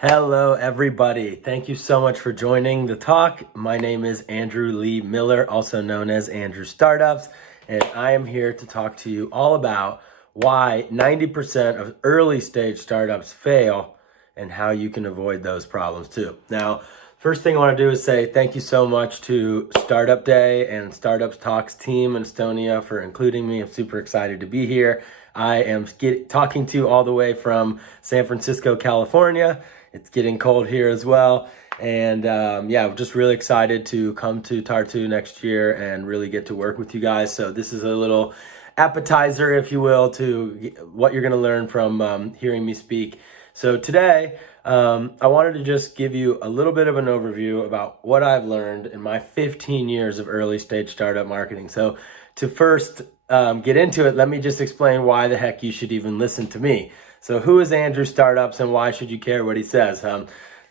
Hello, everybody. Thank you so much for joining the talk. My name is Andrew Lee Miller, also known as Andrew Startups, and I am here to talk to you all about why 90% of early stage startups fail and how you can avoid those problems too. Now, first thing I want to do is say thank you so much to Startup Day and Startups Talks team in Estonia for including me. I'm super excited to be here. I am talking to you all the way from San Francisco, California. It's getting cold here as well. And I'm just really excited to come to Tartu next year and really get to work with you guys. So this is a little appetizer, if you will, to what you're going to learn from hearing me speak. So today, I wanted to just give you a little bit of an overview about what I've learned in my 15 years of early stage startup marketing. So to first get into it, let me just explain why the heck you should even listen to me. So who is Andrew Startups and why should you care what he says?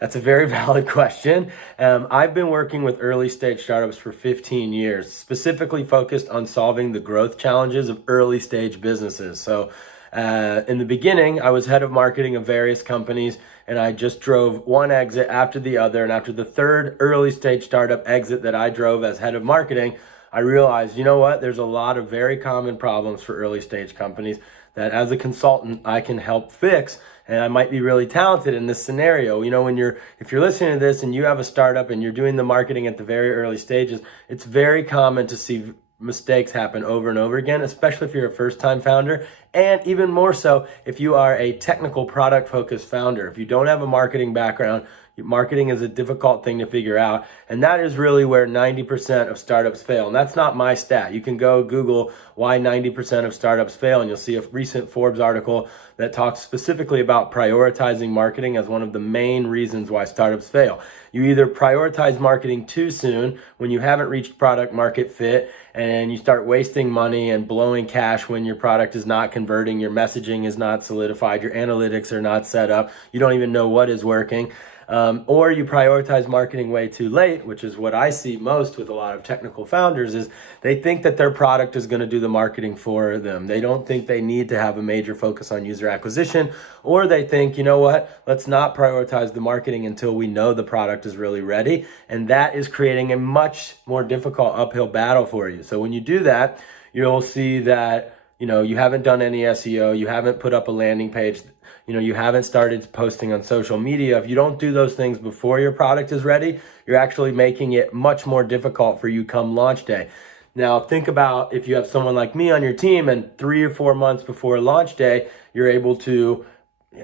That's a very valid question. I've been working with early stage startups for 15 years, specifically focused on solving the growth challenges of early stage businesses. So in the beginning, I was head of marketing of various companies, and I just drove one exit after the other. And after the third early stage startup exit that I drove as head of marketing, I realized, you know what, there's a lot of very common problems for early stage companies that as a consultant, I can help fix. And I might be really talented in this scenario. You know, if you're listening to this and you have a startup and you're doing the marketing at the very early stages, it's very common to see mistakes happen over and over again, especially if you're a first-time founder, and even more so if you are a technical product-focused founder. If you don't have a marketing background, marketing is a difficult thing to figure out, and that is really where 90% of startups fail. And that's not my stat. You can go Google why 90% of startups fail, and you'll see a recent Forbes article that talks specifically about prioritizing marketing as one of the main reasons why startups fail. You either prioritize marketing too soon when you haven't reached product market fit, and you start wasting money and blowing cash when your product is not converting, your messaging is not solidified, your analytics are not set up, you don't even know what is working. Or you prioritize marketing way too late, which is what I see most with a lot of technical founders, is they think that their product is going to do the marketing for them. They don't think they need to have a major focus on user acquisition, or they think, you know what, let's not prioritize the marketing until we know the product is really ready. And that is creating a much more difficult uphill battle for you. So when you do that, you'll see that you haven't done any SEO, you haven't put up a landing page, you haven't started posting on social media. If you don't do those things before your product is ready, you're actually making it much more difficult for you come launch day. Now, think about if you have someone like me on your team and 3 or 4 months before launch day, you're able to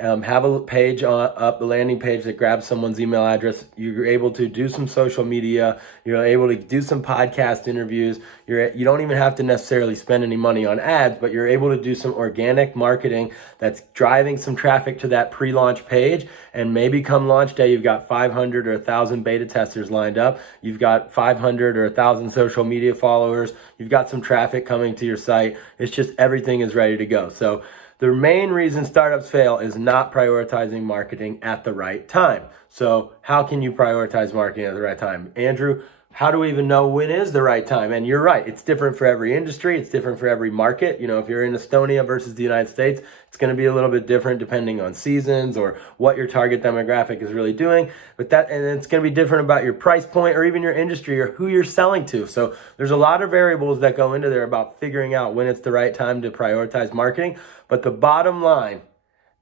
have a page up, the landing page that grabs someone's email address. You're able to do some social media. You're able to do some podcast interviews. You don't even have to necessarily spend any money on ads, but you're able to do some organic marketing that's driving some traffic to that pre-launch page. And maybe come launch day, you've got 500 or 1,000 beta testers lined up. You've got 500 or 1,000 social media followers. You've got some traffic coming to your site. It's just everything is ready to go. So the main reason startups fail is not prioritizing marketing at the right time. So how can you prioritize marketing at the right time? Andrew, how do we even know when is the right time? And you're right, it's different for every industry. It's different for every market. If you're in Estonia versus the United States, it's going to be a little bit different depending on seasons or what your target demographic is really doing. And it's going to be different about your price point or even your industry or who you're selling to. So there's a lot of variables that go into there about figuring out when it's the right time to prioritize marketing. But the bottom line,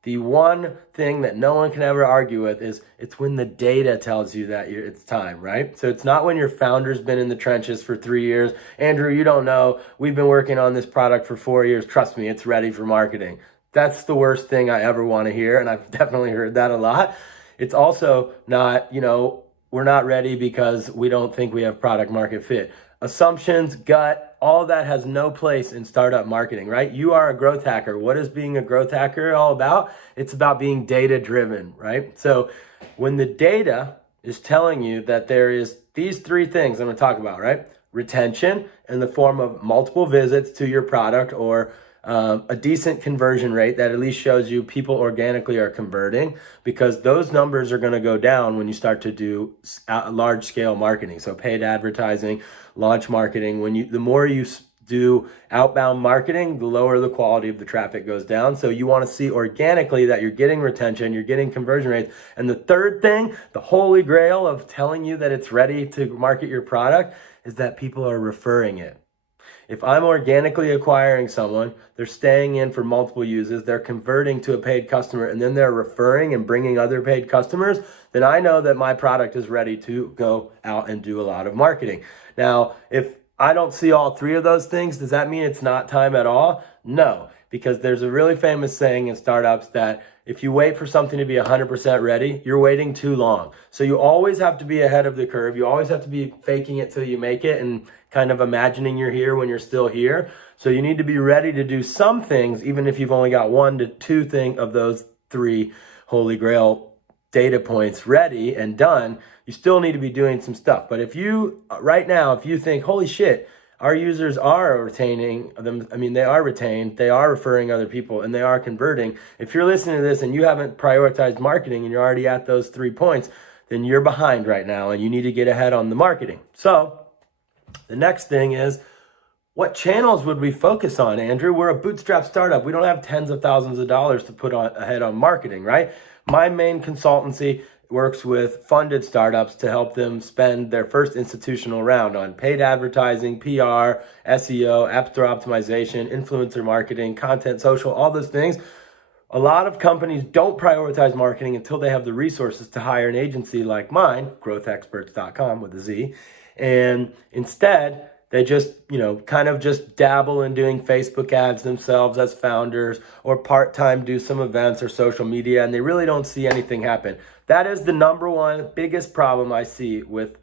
the one thing that no one can ever argue with is it's when the data tells you that it's time, right? So it's not when your founder's been in the trenches for 3 years. Andrew, you don't know. We've been working on this product for 4 years. Trust me, it's ready for marketing. That's the worst thing I ever want to hear, and I've definitely heard that a lot. It's also not, we're not ready because we don't think we have product market fit. Assumptions, gut, all that has no place in startup marketing, right? You are a growth hacker. What is being a growth hacker all about? It's about being data driven, right? So when the data is telling you that there is these 3 things I'm going to talk about, right? Retention in the form of multiple visits to your product, or a decent conversion rate that at least shows you people organically are converting, because those numbers are going to go down when you start to do large scale marketing. So paid advertising, launch marketing, the more you do outbound marketing, the lower the quality of the traffic goes down. So you want to see organically that you're getting retention, you're getting conversion rates. And the third thing, the holy grail of telling you that it's ready to market your product, is that people are referring it. If I'm organically acquiring someone, they're staying in for multiple uses, they're converting to a paid customer, and then they're referring and bringing other paid customers, then I know that my product is ready to go out and do a lot of marketing. Now, if I don't see all three of those things, does that mean it's not time at all? No, because there's a really famous saying in startups that if you wait for something to be 100% ready, you're waiting too long. So you always have to be ahead of the curve. You always have to be faking it till you make it and kind of imagining you're here when you're still here. So you need to be ready to do some things, even if you've only got 1 to 2 of those 3 holy grail data points ready and done. You still need to be doing some stuff. But if you, right now, if you think, holy shit, our users are retaining them, they are retained, they are referring other people, and they are converting. If you're listening to this and you haven't prioritized marketing and you're already at those 3 points, then you're behind right now and you need to get ahead on the marketing. So the next thing is, what channels would we focus on, Andrew? We're a bootstrap startup. We don't have tens of thousands of dollars to put ahead on marketing, right? My main consultancy works with funded startups to help them spend their first institutional round on paid advertising, PR, SEO, app store optimization, influencer marketing, content, social, all those things. A lot of companies don't prioritize marketing until they have the resources to hire an agency like mine, growthexperts.com with a Z, and instead they just, kind of just dabble in doing Facebook ads themselves as founders, or part-time do some events or social media, and they really don't see anything happen. That is the number one biggest problem I see with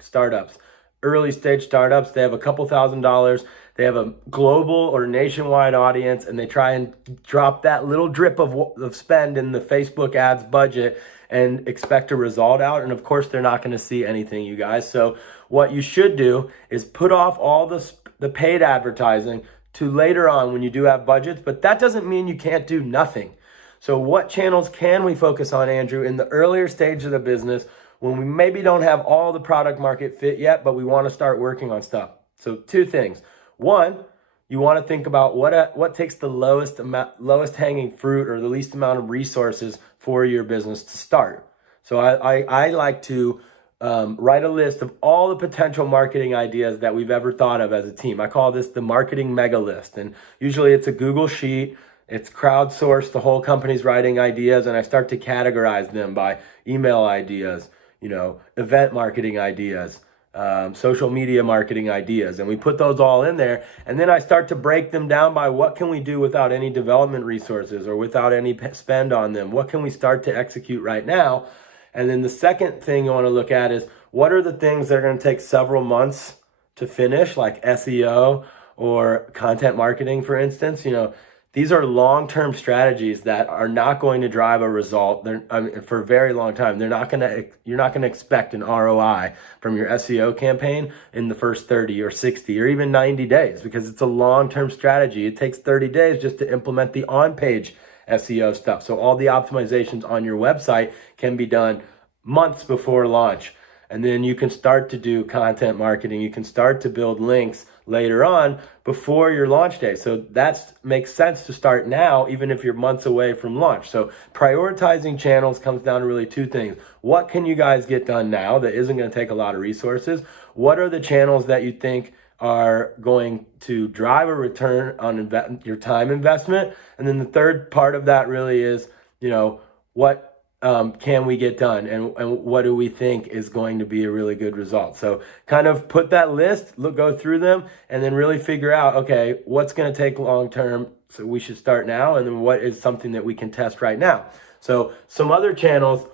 startups. Early stage startups, they have a couple $1,000s, they have a global or nationwide audience, and they try and drop that little drip of spend in the Facebook ads budget and expect a result out. And of course, they're not going to see anything, you guys. So what you should do is put off all the paid advertising to later on when you do have budgets, but that doesn't mean you can't do nothing. So what channels can we focus on, Andrew, in the earlier stage of the business when we maybe don't have all the product market fit yet, but we want to start working on stuff? So 2 things. 1, you want to think about what takes the lowest hanging fruit or the least amount of resources for your business to start. So I like to write a list of all the potential marketing ideas that we've ever thought of as a team. I call this the marketing mega list. And usually it's a Google sheet. It's crowdsourced. The whole company's writing ideas, and I start to categorize them by email ideas, event marketing ideas, social media marketing ideas. And we put those all in there. And then I start to break them down by what can we do without any development resources or without any spend on them? What can we start to execute right now? And then the second thing you want to look at is, what are the things that are going to take several months to finish, like SEO or content marketing, for instance? These are long-term strategies that are not going to drive a result for a very long time. You're not going to expect an ROI from your SEO campaign in the first 30 or 60 or even 90 days, because it's a long-term strategy. It takes 30 days just to implement the on-page SEO stuff. So all the optimizations on your website can be done months before launch. And then you can start to do content marketing. You can start to build links later on before your launch day. So that makes sense to start now, even if you're months away from launch. So prioritizing channels comes down to really 2 things. What can you guys get done now that isn't going to take a lot of resources? What are the channels that you think are going to drive a return on your time investment? And then the third part of that really is, what can we get done, and what do we think is going to be a really good result? So kind of put that list, go through them, and then really figure out, okay, what's going to take long term, so we should start now, and then what is something that we can test right now. So some other channels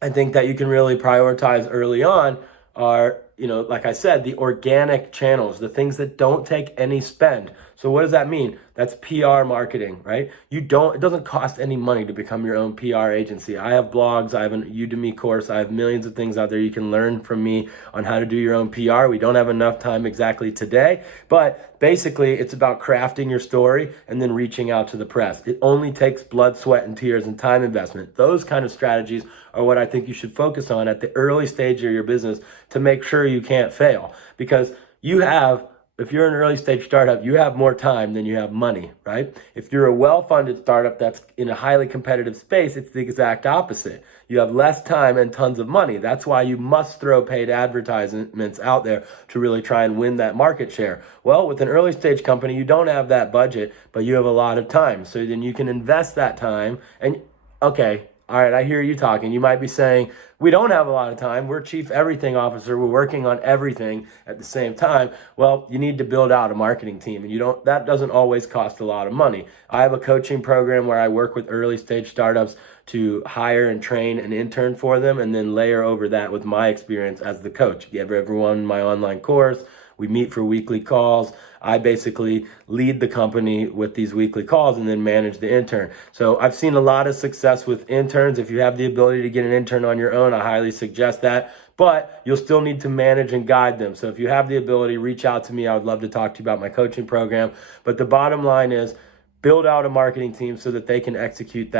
I think that you can really prioritize early on are, like I said, the organic channels, the things that don't take any spend. So what does that mean? That's PR marketing, right? It doesn't cost any money to become your own PR agency. I have blogs, I have a Udemy course, I have millions of things out there you can learn from me on how to do your own PR. We don't have enough time exactly today, but basically it's about crafting your story and then reaching out to the press. It only takes blood, sweat, and tears and time investment. Those kind of strategies are what I think you should focus on at the early stage of your business to make sure you can't fail, because you have if you're an early stage startup, you have more time than you have money, right? If you're a well-funded startup that's in a highly competitive space, it's the exact opposite. You have less time and tons of money. That's why you must throw paid advertisements out there to really try and win that market share. Well, with an early stage company, you don't have that budget, but you have a lot of time. So then you can invest that time and, okay, all right, I hear you talking. You might be saying, we don't have a lot of time. We're chief everything officer. We're working on everything at the same time. Well, you need to build out a marketing team, and that doesn't always cost a lot of money. I have a coaching program where I work with early stage startups to hire and train an intern for them, and then layer over that with my experience as the coach. Give everyone my online course. We meet for weekly calls. I basically lead the company with these weekly calls and then manage the intern. So I've seen a lot of success with interns. If you have the ability to get an intern on your own, I highly suggest that. But you'll still need to manage and guide them. So if you have the ability, reach out to me. I would love to talk to you about my coaching program. But the bottom line is, build out a marketing team so that they can execute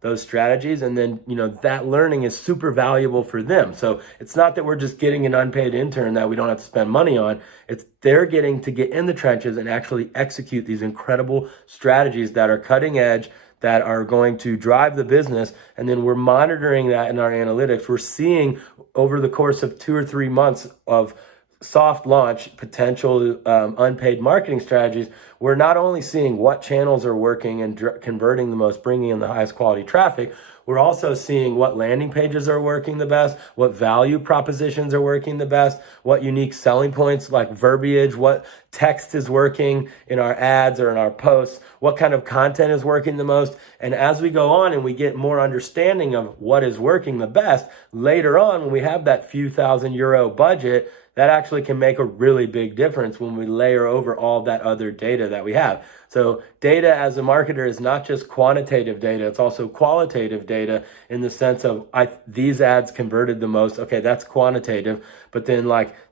those strategies. And then, that learning is super valuable for them. So it's not that we're just getting an unpaid intern that we don't have to spend money on. It's they're getting to get in the trenches and actually execute these incredible strategies that are cutting edge, that are going to drive the business. And then we're monitoring that in our analytics. We're seeing over the course of 2 or 3 months of soft launch potential unpaid marketing strategies, we're not only seeing what channels are working and converting the most, bringing in the highest quality traffic, we're also seeing what landing pages are working the best, what value propositions are working the best, what unique selling points like verbiage, what text is working in our ads or in our posts, what kind of content is working the most. And as we go on and we get more understanding of what is working the best, later on when we have that few €1,000 budget, that actually can make a really big difference when we layer over all that other data that we have. So data as a marketer is not just quantitative data, it's also qualitative data in the sense of these ads converted the most. Okay, that's quantitative, but then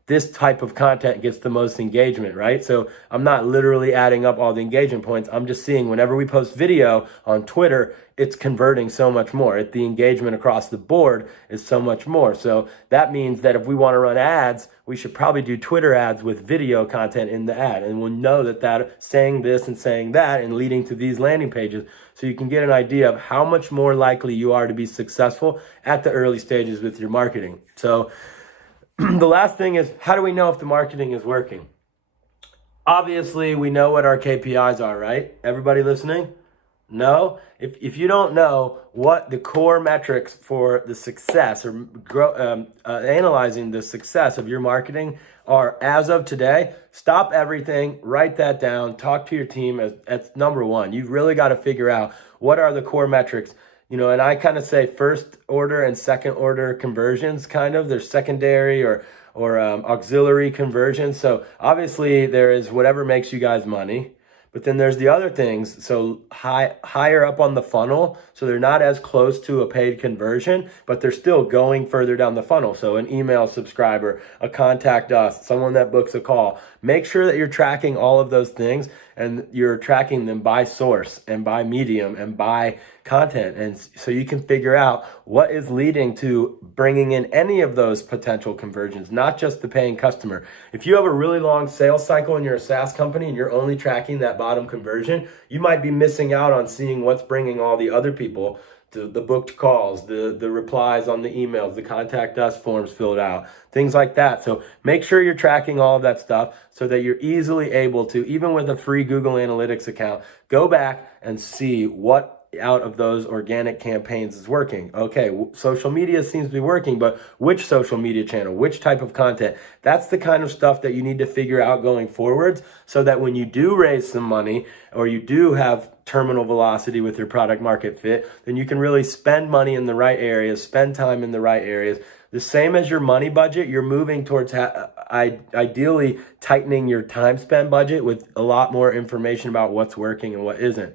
this type of content gets the most engagement, right? So I'm not literally adding up all the engagement points. I'm just seeing whenever we post video on Twitter, it's converting so much more. The engagement across the board is so much more. So that means that if we want to run ads, we should probably do Twitter ads with video content in the ad. And we'll know that saying this and saying that and leading to these landing pages. So you can get an idea of how much more likely you are to be successful at the early stages with your marketing. So the last thing is, how do we know if the marketing is working? Obviously, we know what our KPIs are, right? Everybody listening? No? If you don't know what the core metrics for the success or analyzing the success of your marketing are as of today, stop everything, write that down, talk to your team. That's number one. You've really got to figure out what are the core metrics. And I kind of say first order and second order conversions, there's secondary or auxiliary conversions. So obviously there is whatever makes you guys money, but then there's the other things. So higher up on the funnel, so they're not as close to a paid conversion, but they're still going further down the funnel. So an email subscriber, a contact us, someone that books a call. Make sure that you're tracking all of those things and you're tracking them by source and by medium and by content. And so you can figure out what is leading to bringing in any of those potential conversions, not just the paying customer. If you have a really long sales cycle and you're a SaaS company and you're only tracking that bottom conversion, you might be missing out on seeing what's bringing all the other people, the booked calls, the replies on the emails, the contact us forms filled out, things like that. So make sure you're tracking all of that stuff so that you're easily able to, even with a free Google Analytics account, go back and see what out of those organic campaigns is working. Okay, social media seems to be working, but which social media channel, which type of content? That's the kind of stuff that you need to figure out going forwards so that when you do raise some money or you do have terminal velocity with your product market fit, then you can really spend money in the right areas, spend time in the right areas. The same as your money budget, you're moving towards ideally tightening your time spend budget with a lot more information about what's working and what isn't.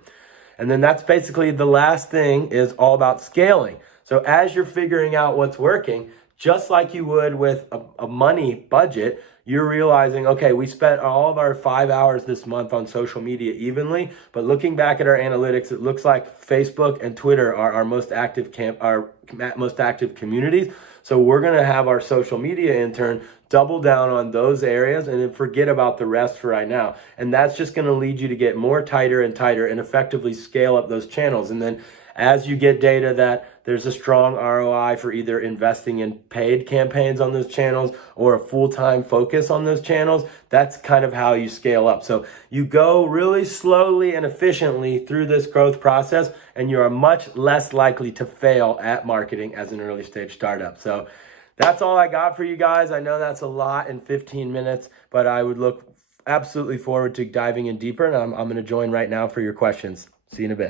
And then that's basically the last thing is all about scaling. So as you're figuring out what's working, just like you would with a money budget, you're realizing, okay, we spent all of our 5 hours this month on social media evenly, but looking back at our analytics, it looks like Facebook and Twitter are our most active communities. So we're going to have our social media intern double down on those areas and then forget about the rest for right now. And that's just going to lead you to get more tighter and tighter and effectively scale up those channels. And then as you get data that there's a strong ROI for either investing in paid campaigns on those channels or a full-time focus on those channels, that's kind of how you scale up. So you go really slowly and efficiently through this growth process, and you are much less likely to fail at marketing as an early stage startup. So that's all I got for you guys. I know that's a lot in 15 minutes, but I would look absolutely forward to diving in deeper, and I'm going to join right now for your questions. See you in a bit.